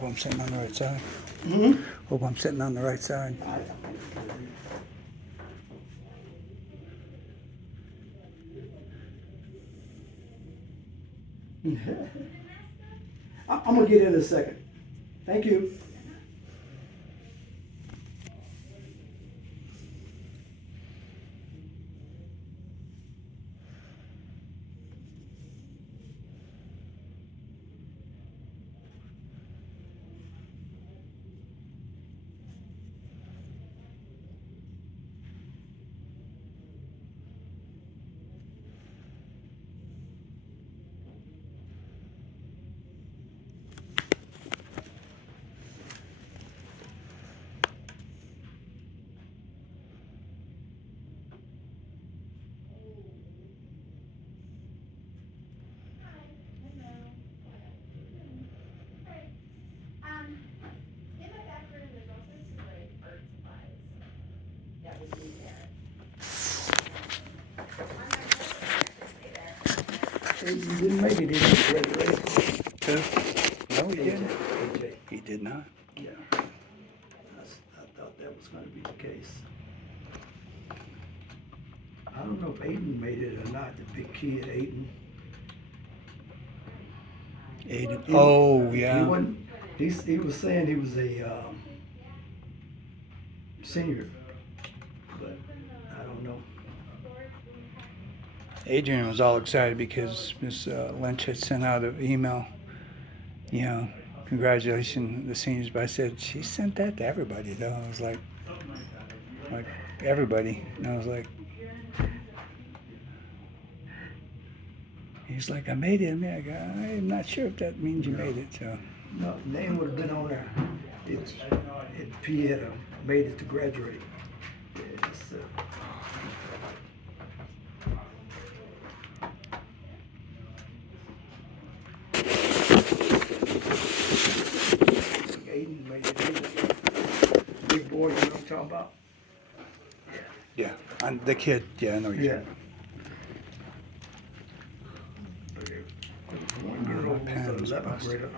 Hope I'm sitting on the right side. Mm-hmm. Hope I'm sitting on the right side. I'm gonna get in a second. Thank you. You didn't make it into graduation. No, he didn't. AJ. He did not. Yeah. I thought that was gonna be the case. I don't know if Aiden made it or not, the big kid, Aiden. Aiden. He- Oh, He yeah. wasn't, he was saying he was a, senior, but I don't know. Adrian was all excited because Miss Lynch had sent out an email, you know, congratulations the seniors. But I said, she sent that to everybody, though. I was like everybody. And I was like, he's like, I made it. I go, I'm not sure if that means you made it. So No, name would have been on there. If he had made it to graduate. Yes, Aiden made it either. Big boy, you know what I'm talking about? yeah, the kid. Yeah, I know you're. Yeah. One girl was an 11th grader.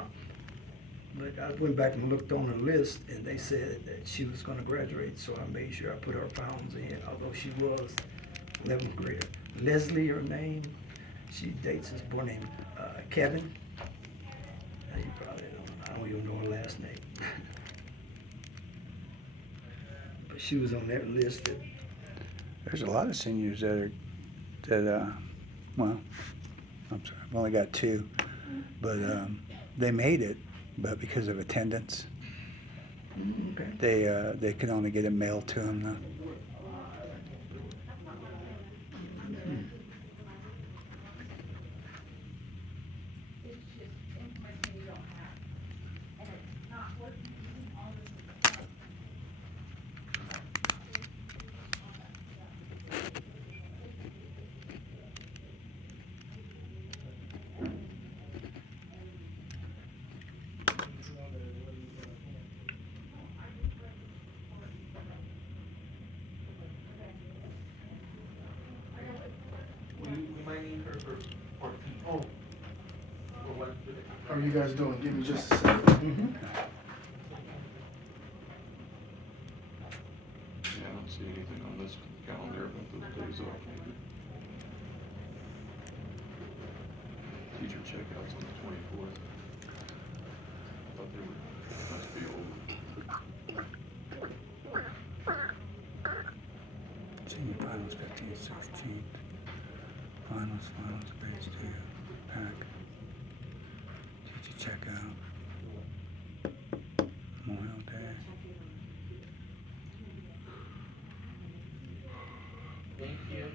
But I went back and looked on the list, and they said that she was gonna graduate, so I made sure I put her pounds in, although she was 11th grader. Leslie, her name, she dates this boy named Kevin. You probably don't, I don't even know her last name. But she was on that list that, There's a lot of seniors well, I'm sorry, I've only got two, but they made it, but because of attendance, okay. they could only get it mailed to them. Though. We might need her for people. How are you guys doing? Give me just a second. Mm-hmm. Yeah, I don't see anything on this calendar about those days off needed. Teacher checkouts on the 24th. I thought they were, must be old. Senior finals 15th, 16th. Finals, grades 2, pack. Teacher checkout. Memorial Day. Thank you.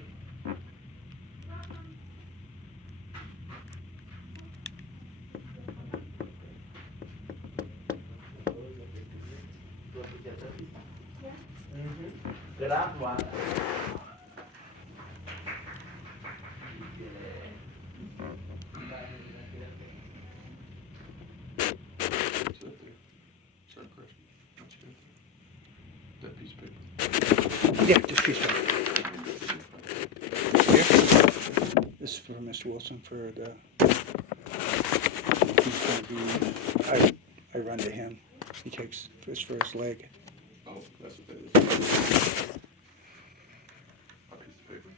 Graduada. What's that there? Is that a question? That's good. That piece of paper. Yeah, just piece of Here. This is for Mr. Wilson for the. He's gonna be, I I run to him. He takes his first leg. Oh, that's what that is. A piece of paper?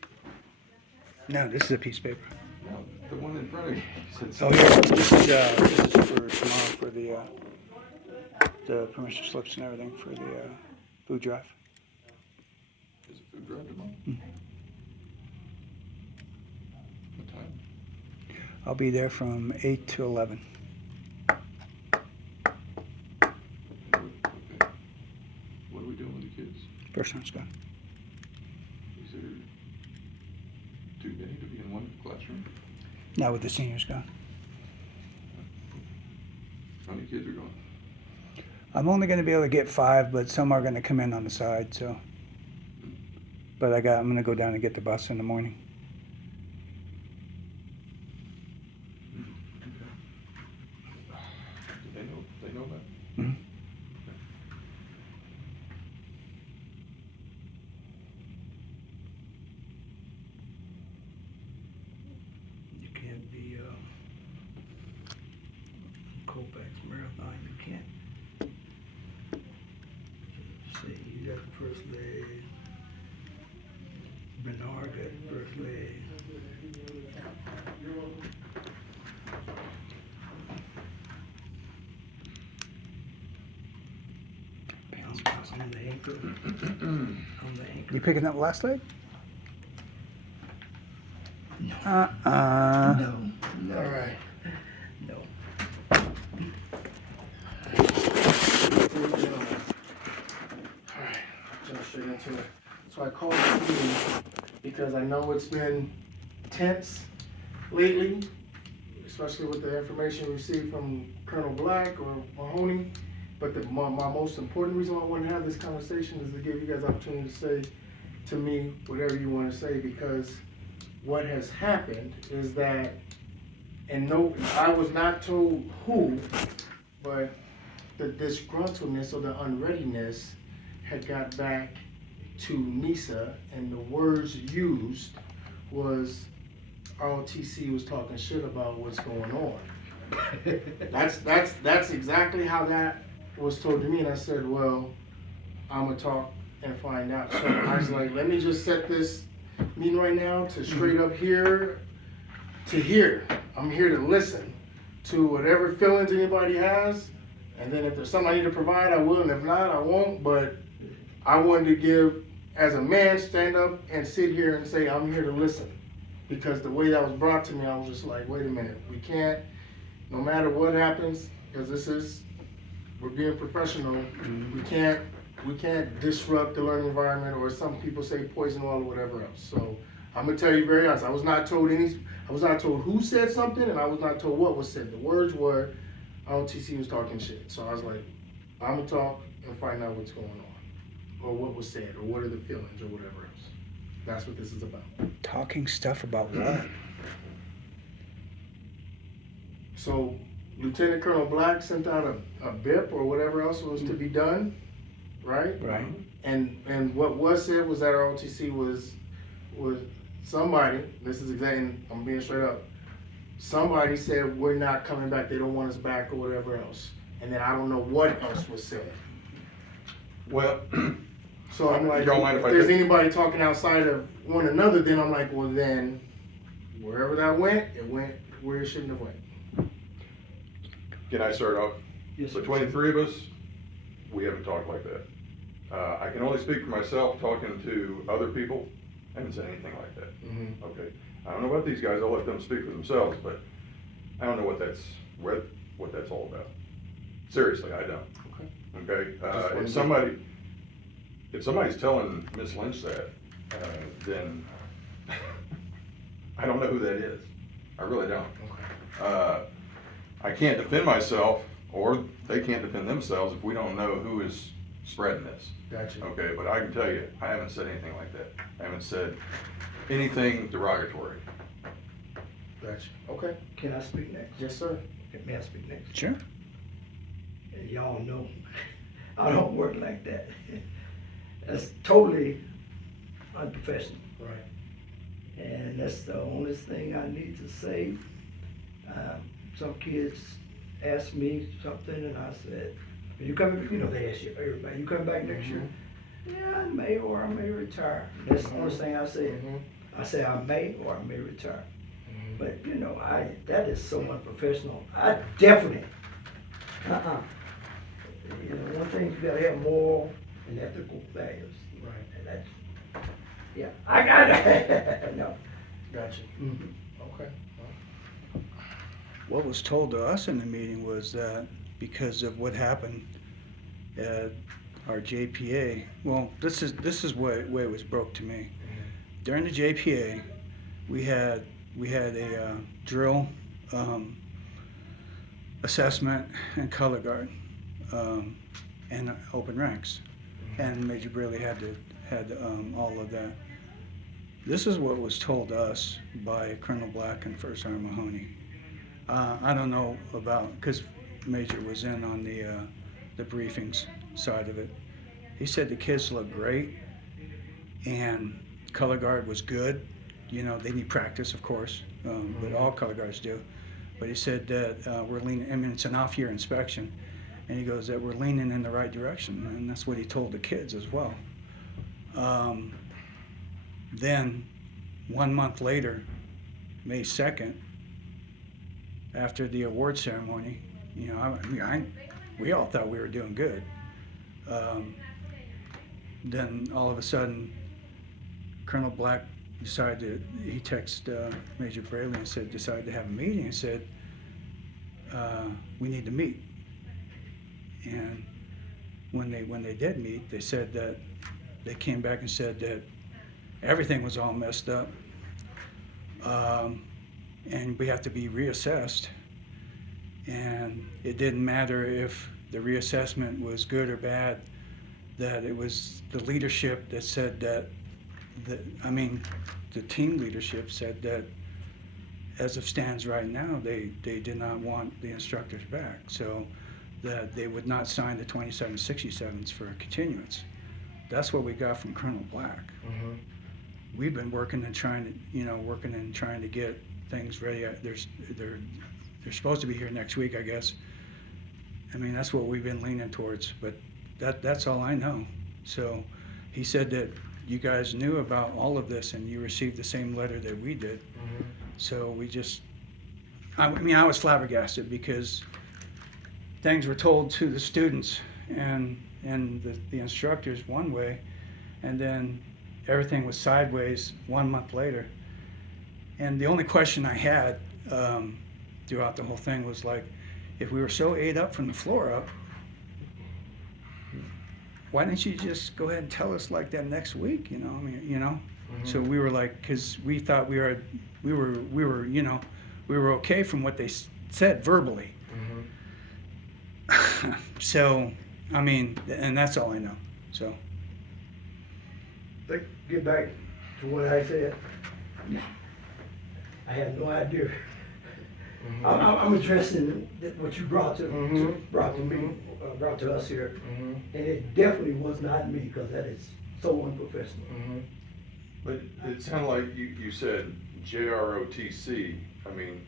No, this is a piece of paper. No, the one in front of you. Said Oh, yeah, this is for tomorrow for the permission slips and everything for the food drive. Is it food drive tomorrow? What time? I'll be there from 8 to 11. Okay. What are we doing with the kids? First one's gone. Is there too many to be in one classroom? Now with the seniors gone. How many kids are going? I'm only going to be able to get 5, but some are going to come in on the side. So, but I'm going to go down and get the bus in the morning. Do they know that? Mhm. You can't be Kovacs marathon. You can't. See, you got the first leg. Bernard got the first leg. On the ankle. On the ankle. You picking up last leg? No. No. No. All right. No. All right, jump straight into it. So I called this meeting because I know it's been tense lately, especially with the information received from Colonel Black or Mahoney. But my most important reason why I want to have this conversation is to give you guys opportunity to say to me whatever you want to say, because what has happened is that, and no, I was not told who, but the disgruntledness or the unreadiness had got back to NISA, and the words used was ROTC was talking shit about what's going on. That's exactly how that was told to me, and I said, well, I'm gonna talk and find out. So I was like, let me just set this meeting right now to straight up here to here. I'm here to listen to whatever feelings anybody has, and then if there's something I need to provide, I will, and if not, I won't. But I wanted to give, as a man, stand up and sit here and say, I'm here to listen. Because the way that was brought to me, I was just like, wait a minute, we can't, no matter what happens, because we're being professional, we can't disrupt the learning environment, or some people say poison oil or whatever else. So I'm gonna tell you very honest, I was not told who said something, and I was not told what was said. The words were, ROTC was talking shit. So I was like, I'm gonna talk and find out what's going on, or what was said, or what are the feelings, or whatever else. That's what this is about. Talking stuff about what? So Lieutenant Colonel Black sent out a BIP or whatever else was to be done, right? Right. And what was said was that ROTC was somebody, this is exactly, I'm being straight up, somebody said we're not coming back, they don't want us back or whatever else. And then I don't know what else was said. Well, So I'm like, You don't mind if if I there's take- anybody talking outside of one another, then I'm like, well then, wherever that went, it went where it shouldn't have went. can I start off? Yes, sir. Between the three of us, we haven't talked like that. I can only speak for myself. Talking to other people, I haven't said anything like that. Mm-hmm. Okay, I don't know about these guys. I'll let them speak for themselves, but I don't know what that's all about. Seriously, I don't. Okay, Just wanted if somebody's telling Miss Lynch that, then I don't know who that is. I really don't. I can't defend myself, or they can't defend themselves if we don't know who is spreading this. Gotcha. Okay, but I can tell you, I haven't said anything like that. I haven't said anything derogatory. Gotcha. Okay. Can I speak next? Yes, sir. May I speak next? Sure. And y'all know, I don't work like that. That's totally unprofessional. Right. And that's the only thing I need to say. Some kids asked me something, and I said, you coming, you know, they ask you, everybody, you coming back next year? Yeah, I may, or I may retire. That's the only thing I said. I said, I may, or I may retire. But, you know, that is so unprofessional. I definitely, you know, one thing, you gotta have moral and ethical values. Right. And that's, yeah, I got it. No. Gotcha. Mhm. Okay. What was told to us in the meeting was that because of what happened at our JPA, well, this is way it was broke to me. During the JPA, we had a drill, assessment, and color guard, and open ranks, and Major Braley had all of that. This is what was told to us by Colonel Black and First Sergeant Mahoney. I don't know about, because Major was in on the briefings side of it. He said the kids looked great, and color guard was good. You know, they need practice, of course, but all color guards do. But he said that we're leaning, I mean, it's an off-year inspection, and he goes that we're leaning in the right direction, and that's what he told the kids as well. Then, 1 month later, May 2nd, after the award ceremony, you know, we all thought we were doing good. Then all of a sudden, Colonel Black decided he texted Major Braley and decided to have a meeting and said, we need to meet. And when they did meet, they said that they came back and said that everything was all messed up, and we have to be reassessed. And it didn't matter if the reassessment was good or bad, that it was the leadership that said that, the team leadership said that as it stands right now, they did not want the instructors back, so that they would not sign the 2767s for a continuance. That's what we got from Colonel Black. We've been working and trying to get things ready. They're supposed to be here next week, I guess. I mean, that's what we've been leaning towards, but that's all I know. So he said that you guys knew about all of this and you received the same letter that we did. So I was flabbergasted because things were told to the students and the instructors one way, and then everything was sideways 1 month later. And the only question I had throughout the whole thing was like, if we were so ate up from the floor up, why didn't you just go ahead and tell us like that next week? You know, I mean, you know. So we were like, because we thought we were okay from what they said verbally. So, I mean, and that's all I know. So. Let's get back to what I said. I have no idea. I'm addressing what you brought to me, brought to us here, and it definitely was not me, because that is so unprofessional. But it sounded like you said JROTC. I mean,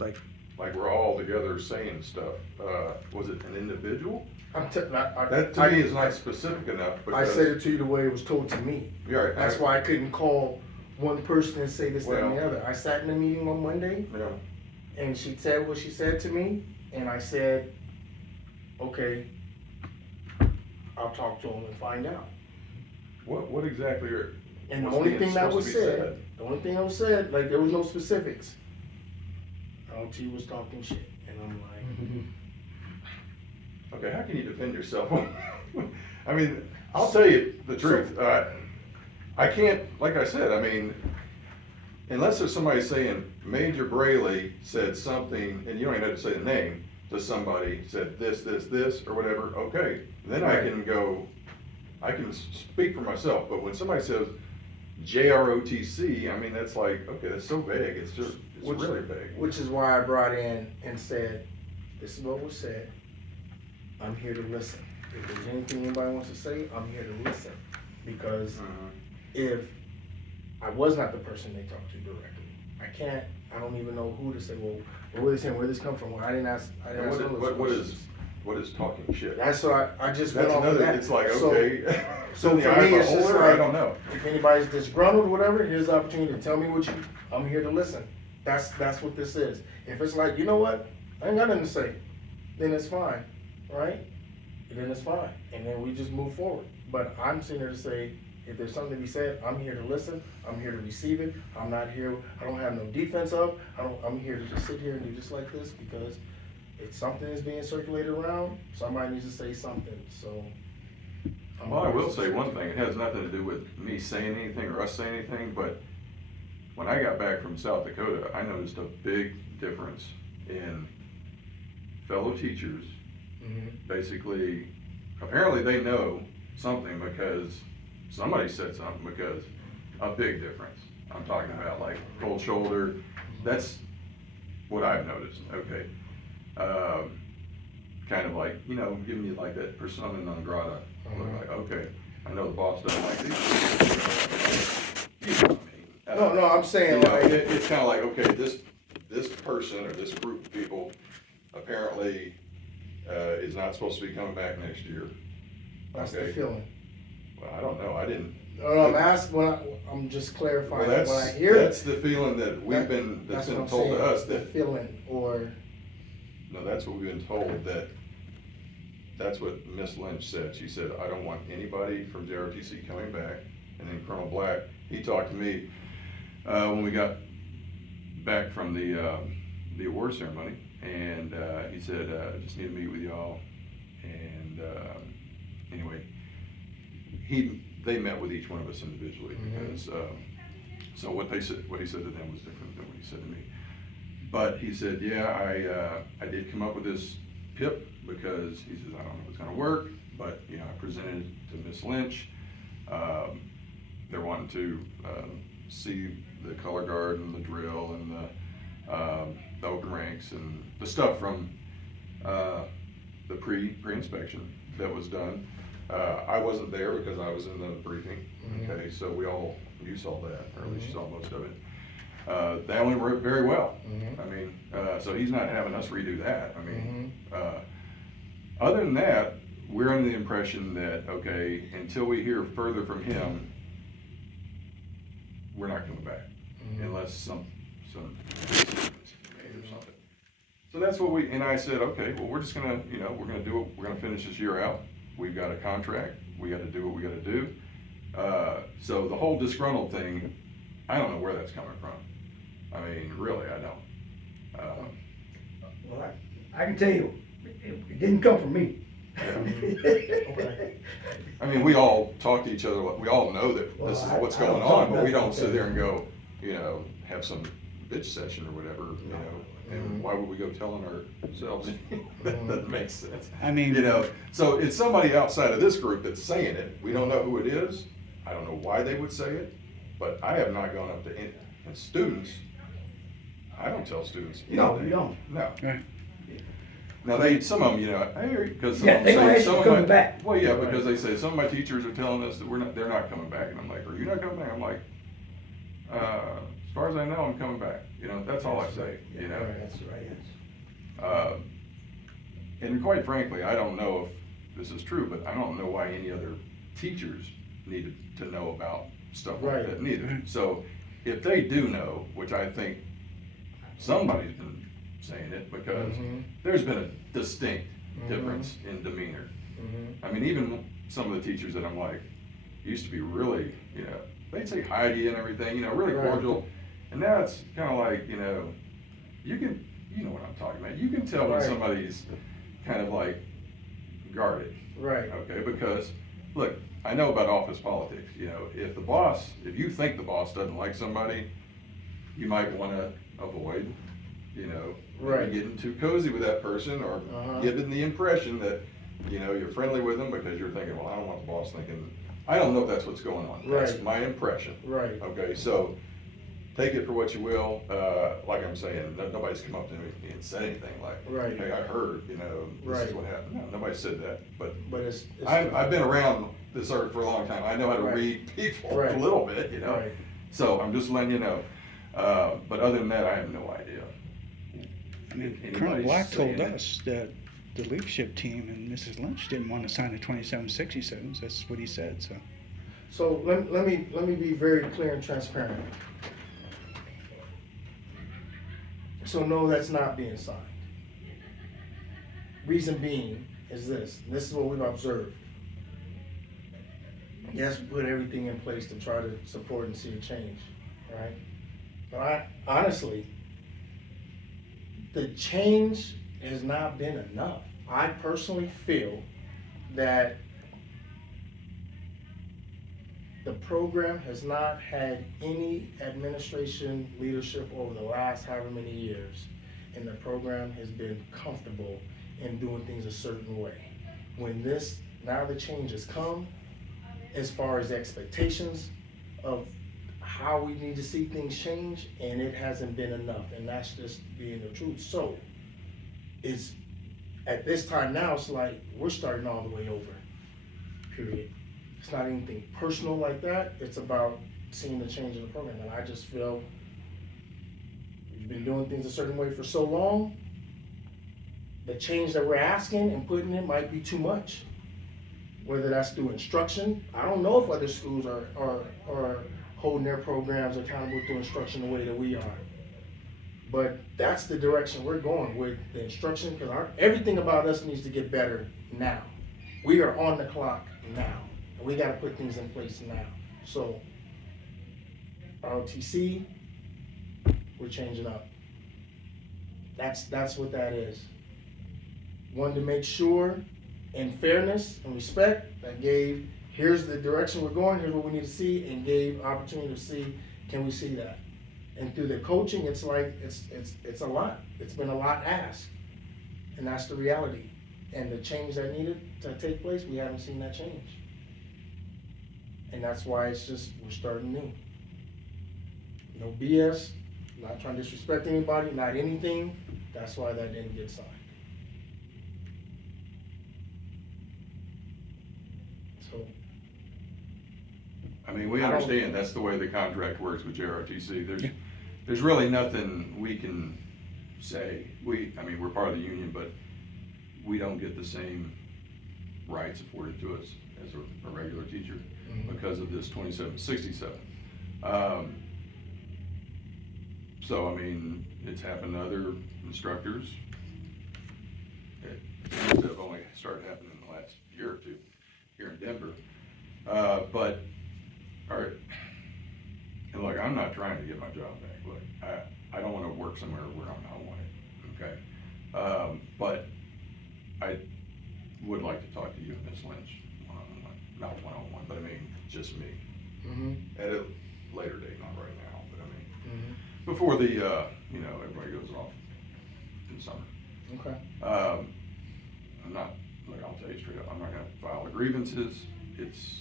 Like we're all together saying stuff. Was it an individual? That To me is not specific enough. I said it to you the way it was told to me. Yeah, right. That's why I couldn't call one person and say this, that, and the Well- other. I sat in the meeting on Monday, Yeah. and she said what she said to me, and I said, okay, I'll talk to him and find out. What exactly are? And the what's only being thing that supposed was to be said, like, there was no specifics. LT was talking shit, and I'm like, Okay, how can you defend yourself? I mean, I'll tell you the truth. I can't, like I said, I mean, unless there's somebody saying Major Braley said something, and you don't even have to say the name, to somebody said this, or whatever, okay, then I Right. can go, I can speak for myself. But when somebody says JROTC, I mean, that's like, okay, that's so vague. It's really vague. which is why I brought in and said, this is what was said. I'm here to listen. If there's anything anybody wants to say, I'm here to listen. Because if I was not the person they talked to directly, I don't even know who to say, well, What were they saying? Where did this come from? Well, I didn't ask. I didn't ask all those questions. What is talking shit? That's what I just went That's off of another, that. it's like, So- okay. So in the for eye of me, a it's just beholder, I like, don't know. if anybody's disgruntled, whatever, here's the opportunity to tell me what you, I'm here to listen. That's what this is. If it's like, you know what, I ain't got nothing to say, then it's fine, right? Then it's fine, and then we just move forward. But I'm sitting here to say, if there's something to be said, I'm here to listen, I'm here to receive it, I'm not here, I don't have no defense of, I'm here to just sit here and do just like this, because if something is being circulated around, somebody needs to say something, so. I'm Well, I here will to say one thing, it has nothing to do with me saying anything or us saying anything, but when I got back from South Dakota, I noticed a big difference in fellow teachers. Basically, apparently they know something because somebody said something, because a big difference. I'm talking about like cold shoulder, that's what I've noticed, okay. Kind of like, you know, giving you like that persona non grata. Look like, okay, I know the boss doesn't like these. You know what I mean? No, I'm saying, You know, like, it's kind of like, okay, this person or this group of people apparently is not supposed to be coming back next year. that's the Okay. feeling. Well, I don't know, I didn't. No, I'm asking, I'm just clarifying, Well, when I hear. that's the feeling that we've been, that's what been I'm told to saying, us, the that, feeling, or, no, that's what we've been told, that's what Miss Lynch said. She said, I don't want anybody from JROTC coming back. And then Colonel Black, he talked to me, when we got back from the award ceremony, and, he said, I just need to meet with y'all. And, anyway, they met with each one of us individually, because, so what he said to them was different than what he said to me. But he said, yeah, I did come up with this PIP, because he says, I don't know if it's gonna work, but, you know, I presented it to Miss Lynch. They're wanting to, see the color guard and the drill and the open ranks and the stuff from, the pre-inspection that was done. I wasn't there because I was in the briefing, okay, so you saw that, or at least you saw most of it. They only worked very well. I mean, so he's not having us redo that. I mean, other than that, we're under the impression that, okay, until we hear further from him, we're not coming back, unless some or something. So that's what and I said, okay, well, we're just gonna, you know, we're gonna finish this year out. We've got a contract, we gotta do what we gotta do. So the whole disgruntled thing, I don't know where that's coming from. I mean, really, I don't. Well, I can tell you, it didn't come from me. okay. I mean, we all talk to each other, we all know that Well, this is I- what's I don't going talk on, but we nothing don't sit to there them. and go, you know, have some bitch session or whatever, you know, and why would we go telling ourselves? That doesn't make sense. I mean, You know, so it's somebody outside of this group that's saying it, we don't know who it is, I don't know why they would say it, but I have not gone up to any, and students, I don't tell students No, anything. you don't. No. Right. Now, some of them, you know, because some Yeah, of they them gonna say, ask some you of coming my, back. well, yeah, because they say, some of my teachers are telling us that they're not coming back, and I'm like, are you not coming back? I'm like, as far as I know, I'm coming back, you know, that's all I say, you know? Right, that's the right answer. And quite frankly, I don't know if this is true, but I don't know why any other teachers needed to know about stuff like Right. that neither. So if they do know, which I think somebody's been saying it, because there's been a distinct difference in demeanor. I mean, even some of the teachers that I'm like, used to be really, you know, they'd say hi to you and everything, you know, really Right. cordial. And now it's kind of like, you know, you know what I'm talking about. You can tell when Right. somebody's kind of like guarded, Right. okay? Because, look, I know about office politics, you know, if you think the boss doesn't like somebody, you might wanna avoid, you know, maybe Right. getting too cozy with that person, or giving the impression that, you know, you're friendly with them because you're thinking, well, I don't want the boss thinking, I don't know if that's what's going on. That's Right. my impression. Right. Okay, so take it for what you will. Like I'm saying, nobody's come up to me and said anything like, Right. hey, I heard, you know, this is Right. what happened. No, nobody said that, but But it's. I've been around this earth for a long time. I know how to Right. read people Right. a little bit, you know? Right. So I'm just letting you know. But other than that, I have no idea. I mean, If Colonel anybody's Black told saying it- us that the leadership team and Mrs. Lynch didn't want to sign the 2767s. That's what he said, so. So let me be very clear and transparent. So no, that's not being signed. Reason being is this is what we've observed. Yes, we put everything in place to try to support and see a change, right? But honestly, the change has not been enough. I personally feel that the program has not had any administration leadership over the last however many years, and the program has been comfortable in doing things a certain way. Now the change has come, as far as expectations of how we need to see things change, and it hasn't been enough, and that's just being the truth. So, at this time now, it's like, we're starting all the way over, period. It's not anything personal like that, it's about seeing the change in the program, and I just feel we've been doing things a certain way for so long, the change that we're asking and putting in might be too much. Whether that's through instruction, I don't know if other schools are holding their programs accountable through instruction the way that we are. But that's the direction we're going with the instruction, because everything about us needs to get better now. We are on the clock now, and we gotta put things in place now. So, ROTC, we're changing up. That's what that is. Wanted to make sure, in fairness and respect, that gave, here's the direction we're going, here's what we need to see, and gave opportunity to see, can we see that? And through the coaching, it's like, it's a lot. It's been a lot asked. And that's the reality. And the change that needed to take place, we haven't seen that change. And that's why it's just, we're starting new. No BS, not trying to disrespect anybody, not anything. That's why that didn't get signed. So, I mean, we I don't- understand that's the way the contract works with JROTC. There's really nothing we can say. We're part of the union, but we don't get the same rights afforded to us as a regular teacher because of this 2767. So, I mean, it's happened to other instructors. It seems to have only started happening in the last year or two here in Denver. But, all right, and look, I'm not trying to get my job back. Look, I don't want to work somewhere where I'm not wanted, okay? But I would like to talk to you and Ms. Lynch one-on-one, not one-on-one, but I mean, just me. At a later date, not right now, but I mean, before the, everybody goes off in summer. okay. I'm not, like, I'll tell you straight up, I'm not gonna file grievances. It's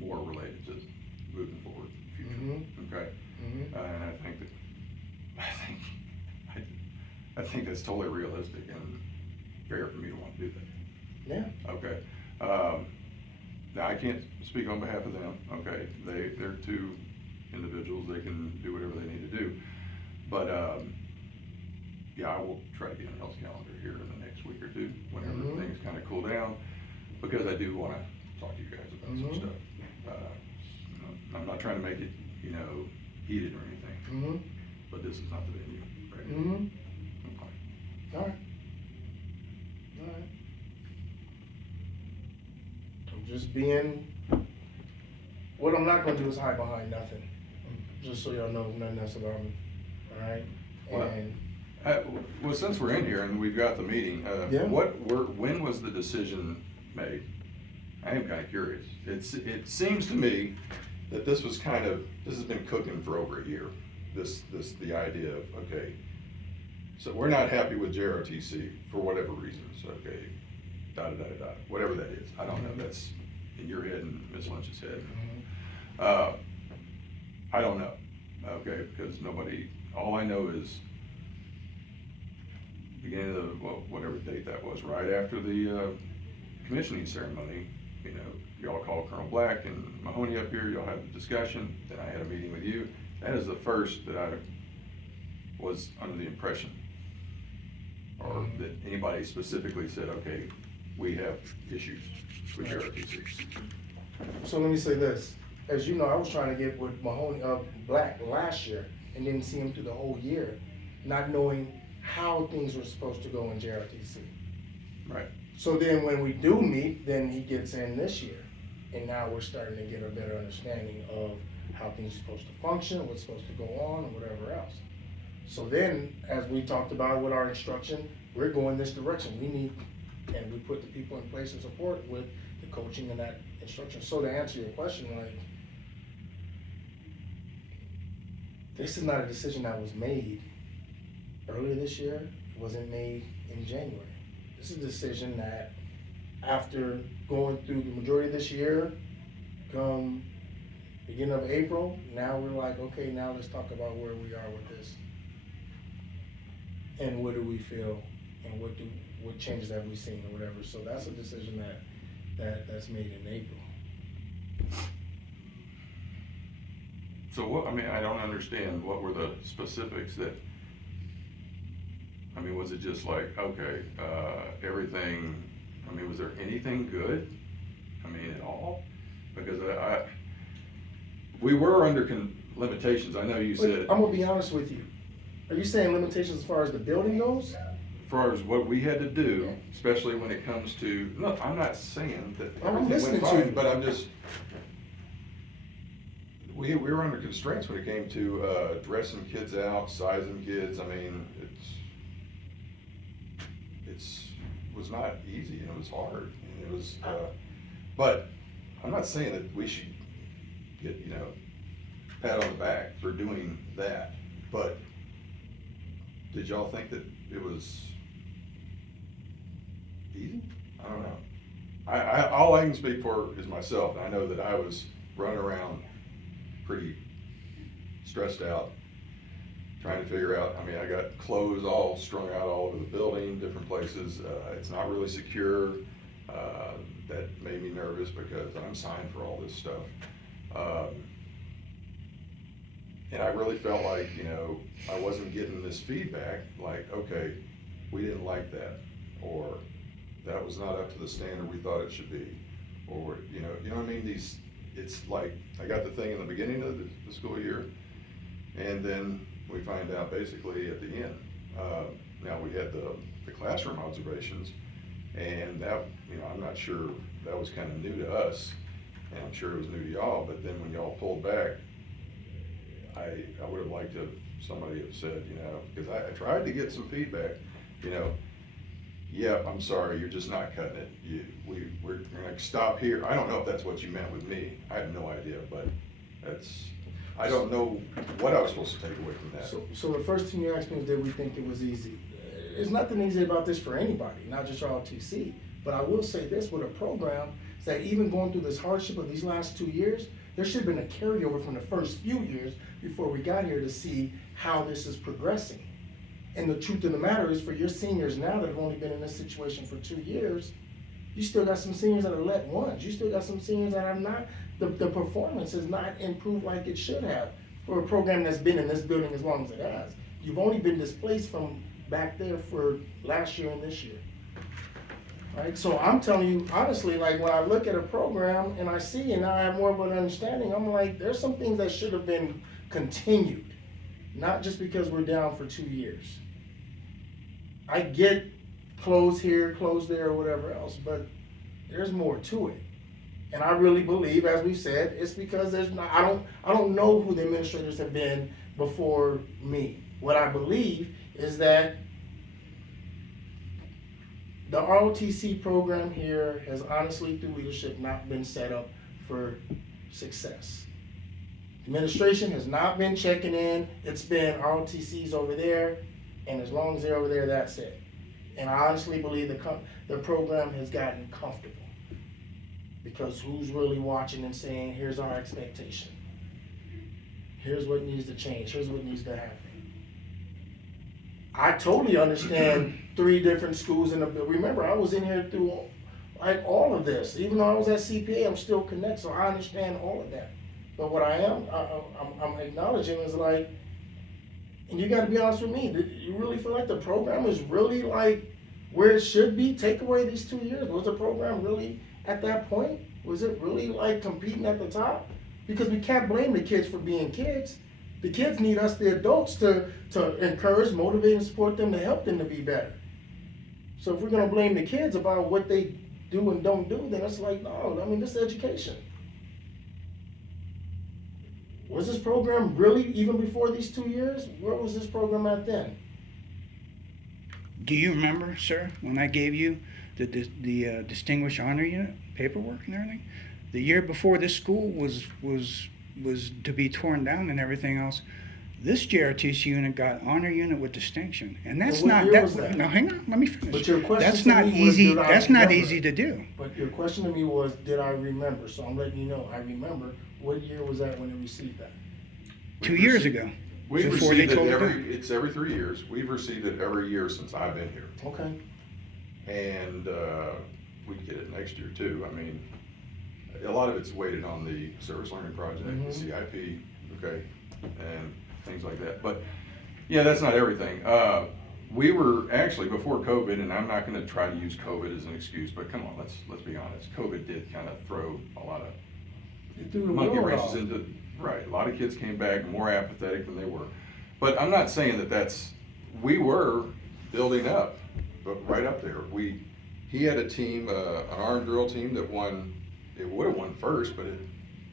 more related to moving forward in the future, okay? And I think that's totally realistic and fair for me to want to do that. Yeah. Okay. Now, I can't speak on behalf of them, okay? They're two individuals, they can do whatever they need to do. But, yeah, I will try to get on y'all's calendar here in the next week or two, whenever things kind of cool down, because I do want to talk to you guys about some stuff. I'm not trying to make it, heated or anything, but this is not the venue, right? Okay. All right. I'm just what I'm not gonna do is hide behind nothing, just so y'all know nothing else about me, all right? Well, well, since we're in here and we've got the meeting, Yeah. when was the decision made? I am kind of curious. It seems to me that this has been cooking for over a year. The idea of, okay, so we're not happy with JROTC for whatever reasons, okay, whatever that is. I don't know, that's in your head and Ms. Lynch's head. I don't know, okay, because all I know is beginning of, whatever date that was, right after the commissioning ceremony, y'all called Colonel Black and Mahoney up here, y'all had a discussion, then I had a meeting with you. That is the first that I was under the impression or that anybody specifically said, okay, we have issues with JROTC. So let me say this, as you know, I was trying to get with Mahoney, Black last year, and didn't see him through the whole year, not knowing how things were supposed to go in JRTC. Right. So then when we do meet, then he gets in this year, and now we're starting to get a better understanding of how things are supposed to function, what's supposed to go on, and whatever else. So then, as we talked about with our instruction, we're going this direction. We need, and we put the people in place to support with the coaching and that instruction. So to answer your question, like, this is not a decision that was made earlier this year. It wasn't made in January. This is a decision that after going through the majority of this year, come beginning of April, now we're like, okay, now let's talk about where we are with this. And what do we feel, and what changes have we seen or whatever. So that's a decision that's made in April. So what, I mean, I don't understand, what were the specifics that, I mean, was it just like, okay, everything, I mean, was there anything good? I mean, at all? Because we were under limitations, I know you said. I'm gonna be honest with you. Are you saying limitations as far as the building goes? As far as what we had to do, especially when it comes to, no, I'm not saying that I'm everything listening went to fine, you. but I'm just, we were under constraints when it came to, dressing kids out, sizing kids, I mean, was not easy, and it was hard, and it was, but I'm not saying that we should get, pat on the back for doing that, but did y'all think that it was easy? I don't know. All I can speak for is myself, and I know that I was running around pretty stressed out, trying to figure out, I mean, I got clothes all strung out all over the building, different places, it's not really secure, that made me nervous because I'm signed for all this stuff. And I really felt like, I wasn't getting this feedback, like, okay, we didn't like that, or that was not up to the standard we thought it should be, or, you know what I mean? It's like, I got the thing in the beginning of the school year, and then we find out basically at the end. Now, we had the classroom observations, and that, I'm not sure, that was kind of new to us, and I'm sure it was new to y'all, but then when y'all pulled back, I would have liked to have somebody have said, because I tried to get some feedback, yeah, I'm sorry, you're just not cutting it. We're gonna stop here. I don't know if that's what you meant with me. I have no idea, but I don't know what I was supposed to take away from that. So the first thing you asked me is, did we think it was easy? There's nothing easy about this for anybody, not just JROTC. But I will say this with a program, is that even going through this hardship of these last 2 years, there should have been a carryover from the first few years before we got here to see how this is progressing. And the truth of the matter is, for your seniors now that have only been in this situation for 2 years, you still got some seniors that are let ones. You still got some seniors that have not, the performance has not improved like it should have for a program that's been in this building as long as it has. You've only been displaced from back there for last year and this year. Right? So I'm telling you, honestly, like when I look at a program and I see, and now I have more of an understanding, I'm like, there's some things that should have been continued, not just because we're down for 2 years. I get closed here, closed there, or whatever else, but there's more to it. And I really believe, as we said, it's because there's not, I don't know who the administrators have been before me. What I believe is that the ROTC program here has honestly, through leadership, not been set up for success. Administration has not been checking in. It's been ROTCs over there, and as long as they're over there, that's it. And I honestly believe the program has gotten comfortable, because who's really watching and saying, here's our expectation. Here's what needs to change. Here's what needs to happen. I totally understand 3 different schools in the building. Remember, I was in here through like all of this. Even though I was at CPA, I'm still connected, so I understand all of that. But what I'm acknowledging is like, And you gotta be honest with me, do you really feel like the program is really like where it should be? Take away these 2 years, was the program really at that point? Was it really like competing at the top? Because we can't blame the kids for being kids. The kids need us, the adults, to encourage, motivate, and support them to help them to be better. So if we're gonna blame the kids about what they do and don't do, then it's like, no, I mean, this is education. Was this program really, even before these 2 years, where was this program at then? Do you remember, sir, when I gave you the Distinguished Honor Unit paperwork and everything? The year before this school was to be torn down and everything else, this JROTC unit got Honor Unit with distinction, and that's And what not year that. was that? Now hang on, let me finish. But your question That's to not me was, easy. did I That's not remember? easy to do. But your question to me was, did I remember? So I'm letting you know, I remember. What year was that when you received that? 2 years ago. We've Before they received it told it's every 3 years. We've received it every year since I've been here. Okay. And, we get it next year too. I mean, a lot of it's weighted on the service learning project, the CIP, okay, and things like that. But, yeah, that's not everything. We were actually, before COVID, and I'm not gonna try to use COVID as an excuse, but come on, let's be honest. COVID did kind of throw a lot of You threw the monkey world wrenches off. into, right, a lot of kids came back more apathetic than they were. But I'm not saying we were building up, but right up there. He had a team, an armed drill team that won, it would have won first, but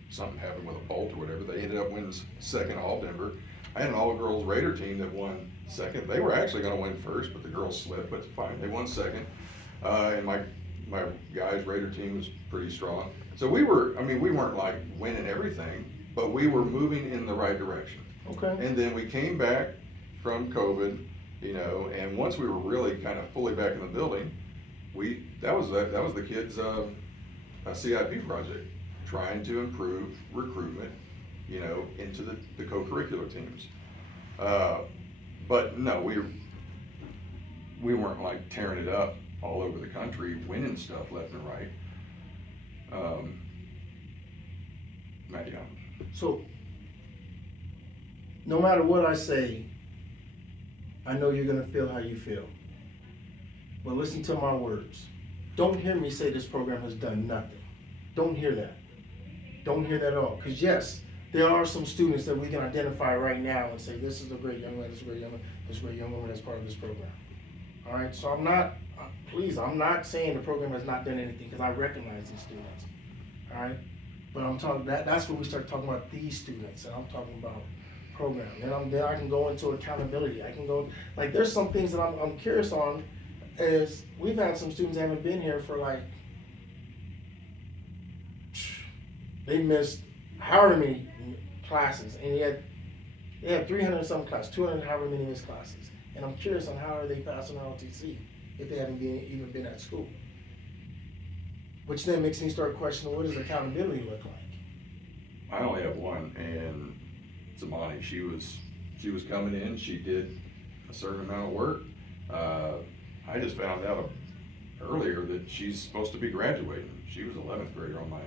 something happened with a bolt or whatever. They ended up winning second all Denver. I had an all-girls Raider team that won second. They were actually gonna win first, but the girls slipped, but fine, they won second. And my guys' Raider team was pretty strong. So we weren't like winning everything, but we were moving in the right direction. Okay. And then we came back from COVID, and once we were really kind of fully back in the building, that was the kids' CIP project, trying to improve recruitment, into the co-curricular teams. But no, we weren't like tearing it up all over the country, winning stuff left and right. Yeah. So, no matter what I say, I know you're gonna feel how you feel. But listen to my words. Don't hear me say this program has done nothing. Don't hear that. Don't hear that at all. Because yes, there are some students that we can identify right now and say, this is a great young man, this is a great young man, this is a great young woman that's part of this program. All right, so I'm not saying the program has not done anything, because I recognize these students. All right, but I'm talking, that's when we start talking about these students, and I'm talking about program. Then I can go into accountability. I can go, like, there's some things that I'm curious on, is we've had some students that haven't been here for like, they missed however many classes, and yet they have 300 and some classes, 200 however many missed classes. And I'm curious on how are they passing ROTC if they haven't even been at school. Which then makes me start questioning, what does accountability look like? I only have one, and it's Amani. She was coming in, she did a certain amount of work. I just found out earlier that she's supposed to be graduating. She was 11th grader on my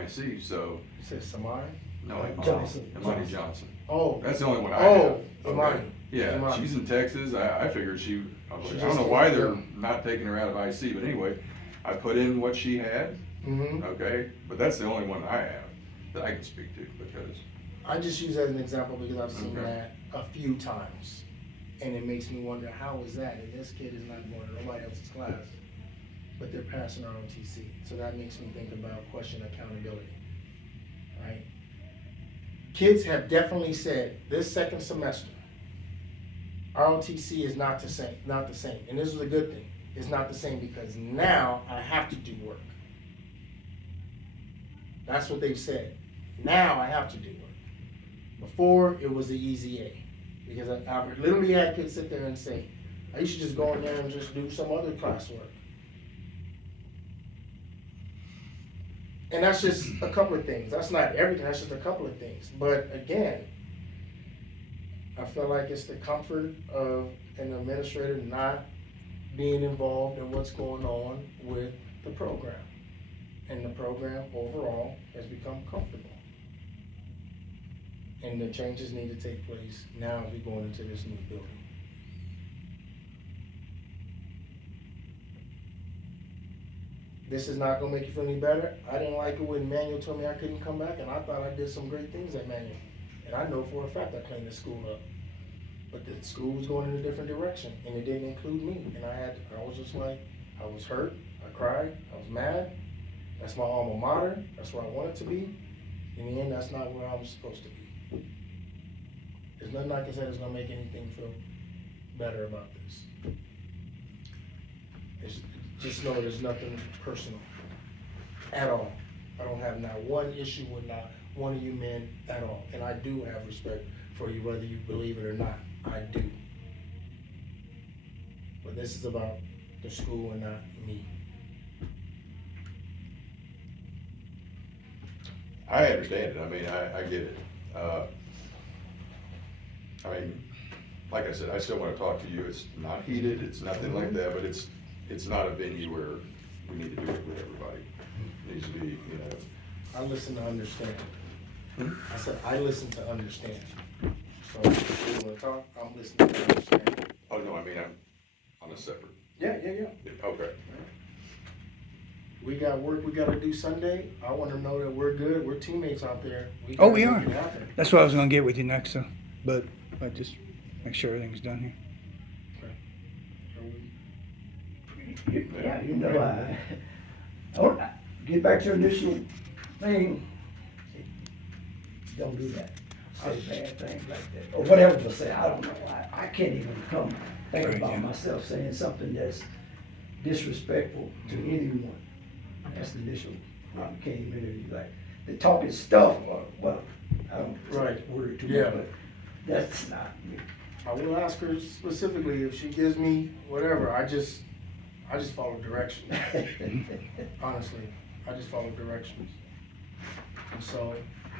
IC, so. You said Samari? No, Imani Johnson. Johnson. Oh. That's the only one I Oh, have. Imani. Yeah, Imani. she's in Texas. I figured I She don't just know why came, they're yeah. not taking her out of IC, but anyway, I put in what she had, Mm-hmm. okay? But that's the only one I have that I can speak to, because, I just use that as an example because I've seen Okay. that a few times. And it makes me wonder, how is that? And this kid is not going to nobody else's class, but they're passing ROTC. So that makes me think about question accountability, right? Kids have definitely said this second semester, ROTC is not the same, And this is a good thing. It's not the same because now I have to do work. That's what they've said. Now I have to do work. Before, it was the easy A. Because I literally had kids sit there and say, I used to just go in there and just do some other classwork. And that's just a couple of things. That's not everything, that's just a couple of things. But again, I feel like it's the comfort of an administrator not being involved in what's going on with the program. And the program overall has become comfortable. and the changes need to take place now as we go into this new building. This is not gonna make you feel any better. I didn't like it when Manuel told me I couldn't come back, and I thought I did some great things at Manuel. And I know for a fact I cleaned the school up. But the school was going in a different direction, and it didn't include me. And I was just like, I was hurt, I cried, I was mad. That's my alma mater, that's where I wanted to be. In the end, that's not where I was supposed to be. There's nothing I can say that's gonna make anything feel better about this. Just know there's nothing personal at all. I don't have not one issue with not one of you men at all. And I do have respect for you, whether you believe it or not. I do. But this is about the school and not me. I understand it. I mean, I get it. I mean, like I said, I still want to talk to you. It's not heated, it's nothing like that, but it's not a venue where we need to do it with everybody. It needs to be, you know. I listen to understand. Hmm? I said, I listen to understand. So if you wanna talk, I'm listening to understand. Oh, no, I mean, I'm on a separate. Yeah. Okay. We got work we gotta do Sunday. I wanna know that we're good. We're teammates out there. Oh, we gotta are. make it happen. That's what I was gonna get with you next, so, but I just make sure everything's done here. Yeah, you know, oh, get back to the initial thing. Don't do that. Say bad things like that, or whatever to say, I don't know. I can't even come think Right, about yeah. myself saying something that's disrespectful to anyone. That's the initial, I came in there, like, the talking stuff, or, well, I don't Right. word too Yeah. much, but that's not me. I will ask her specifically if she gives me whatever. I just follow directions. Honestly, I just follow directions. And so,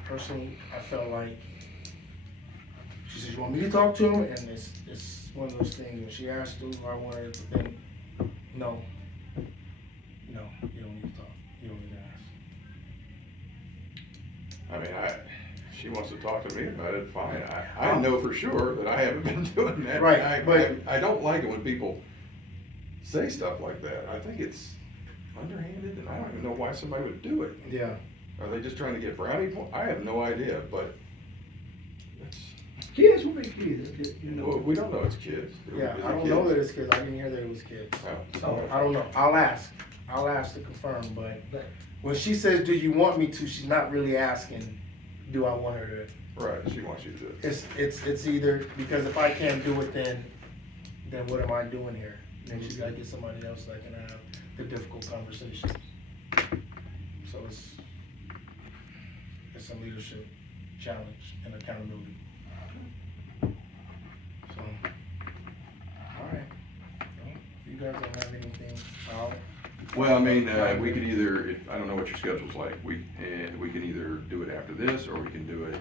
personally, I felt like she said, "You want me to talk to him?" And it's one of those things. When she asked if I wanted to, then no, you don't need to talk. You don't need to ask. I mean, if she wants to talk to me about it, fine. I know for sure that I haven't been doing that. Right, but- I don't like it when people say stuff like that. I think it's underhanded, and I don't even know why somebody would do it. Yeah. Are they just trying to get brownie points? I have no idea, but it's, Kids will be kids, you know. well, we don't know it's kids. Yeah, Is it I don't know kids? that it's kids. I didn't hear that it was kids. Oh. Oh. I don't know. I'll ask to confirm, but when she says, "Do you want me to?" she's not really asking, "Do I want her to?" Right, she wants you to do it. It's either, because if I can't do it, then what am I doing here? Then she's gotta get somebody else that can have the difficult conversations. So it's a leadership challenge and accountability. So, all right. Well, if you guys don't have anything, Well, I mean, we could either, I don't know what your schedule's like, we can either do it after this, or we can do it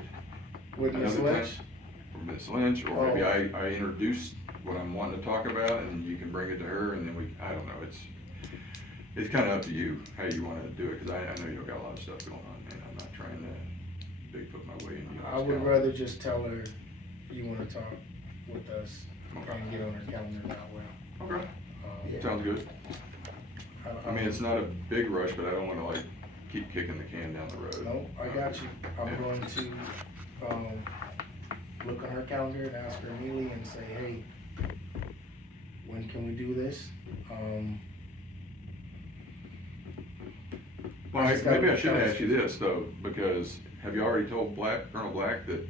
with Ms. another Lynch. time with Ms. Lynch, or maybe Oh. I introduce what I'm wanting to talk about, and you can bring it to her, and then I don't know, it's kinda up to you, how you wanna do it, cause I know you've got a lot of stuff going on, and I'm not trying to Bigfoot my way in. I would rather just tell her you wanna talk with us and get on her calendar that way. Okay, Yeah. sounds good. I mean, it's not a big rush, but I don't wanna like keep kicking the can down the road. No, I got you. I'm Yeah. going to, look on her calendar and ask her immediately and say, "Hey, when can we do this?" Well, I just gotta maybe I be should honest ask you this though, because have you already told Colonel Black that it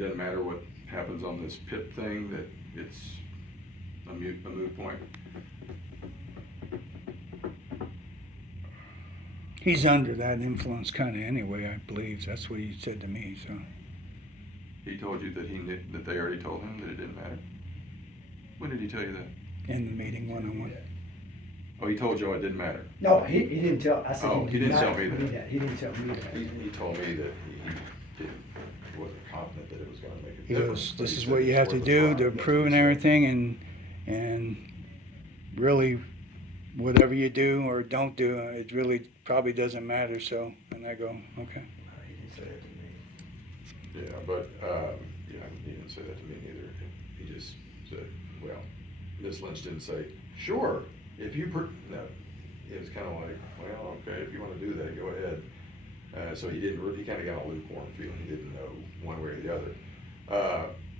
doesn't matter what happens on this pit thing, that it's a moot point? He's under that influence kinda anyway, I believe, that's what he said to me, so. He told you that he knew, that they already told him that it didn't matter? When did he tell you that? In the meeting one-on-one. Oh, he told you it didn't matter? No, he didn't tell, I said. Oh, he didn't did tell not me that. do He didn't tell me that. He told me that he wasn't confident that it was gonna make a He difference. goes, but this he is said what you it's have to worth a do try. to That's what improve he and said. everything, and really, whatever you do or don't do, it really probably doesn't matter, so, and I go, okay. No, he didn't say that to me. Yeah, but, yeah, he didn't say that to me neither. He just said, well, Miss Lynch didn't say, sure, if you, no. It was kinda like, well, okay, if you wanna do that, go ahead. So he didn't really, he kinda got a lukewarm feeling, he didn't know one way or the other.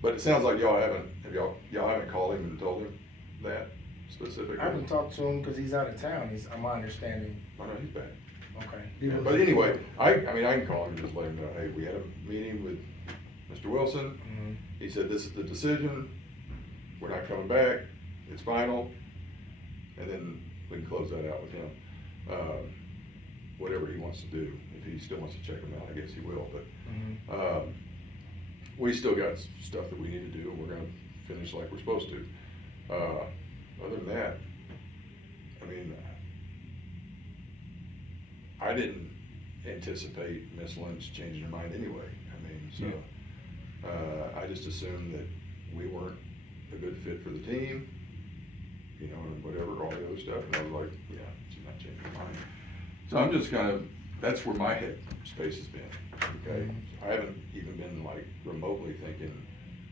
But it sounds like y'all haven't called him and told him that specifically? I haven't talked to him because he's out of town, my understanding. Oh, no, he's back. Okay. Yeah, but anyway, I mean, I can call him and just let him know, hey, we had a meeting with Mr. Wilson. Mhm. He said, this is the decision, we're not coming back, it's final, and then we can close that out with him. Whatever he wants to do, if he still wants to check them out, I guess he will, but, Mhm. we still got stuff that we need to do, and we're gonna finish like we're supposed to. Other than that, I mean, I didn't anticipate Miss Lynch changing her mind anyway. I mean, so, I just assumed that we weren't a good fit for the team, you know, and whatever, all the other stuff, and I was like, yeah, she's not changing her mind. So I'm just kind of, that's where my head space has been, okay? I haven't even been like remotely thinking,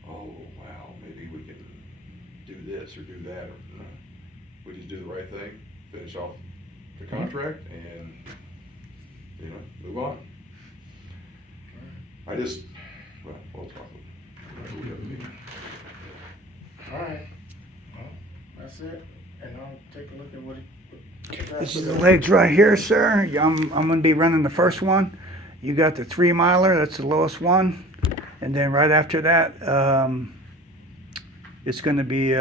oh, wow, maybe we can do this or do that, or, no. We just do the right thing, finish off the contract, and, you know, move on. I just, well, we'll talk. We have a meeting. All right. Well, that's it, and I'll take a look at what This is the legs right here, sir. I'm gonna be running the first one. You got the 3 miler, that's the lowest one. And then right after that, it's gonna be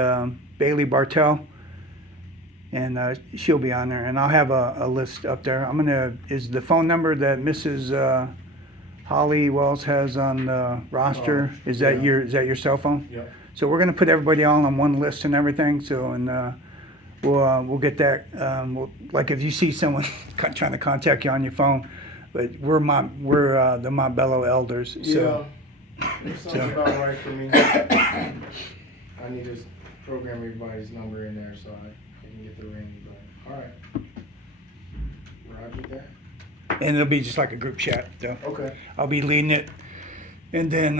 Bailey Bartell. And she'll be on there. And I'll have a list up there. Is the phone number that Mrs. Holly Wells has on the roster, is that your cell phone? Yep. So we're gonna put everybody all on one list and everything, so, and we'll get that, like if you see someone trying to contact you on your phone, but we're the Montbello elders, so. It sounds about right for me. I need to program everybody's number in there so I can get the ring, but, all right. Roger that. And it'll be just like a group chat, so. Okay. I'll be leading it. And then,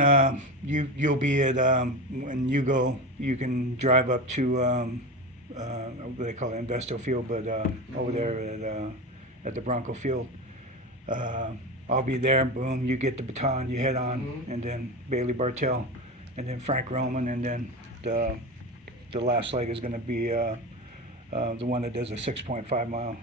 you'll be at, when you go, you can drive up to, what they call it, Investo Field, but, over there at the Bronco Field. I'll be there, boom, you get the baton, you head on, and then Bailey Bartell, and then Frank Roman, and then the last leg is gonna be, the one that does a 6.5 mile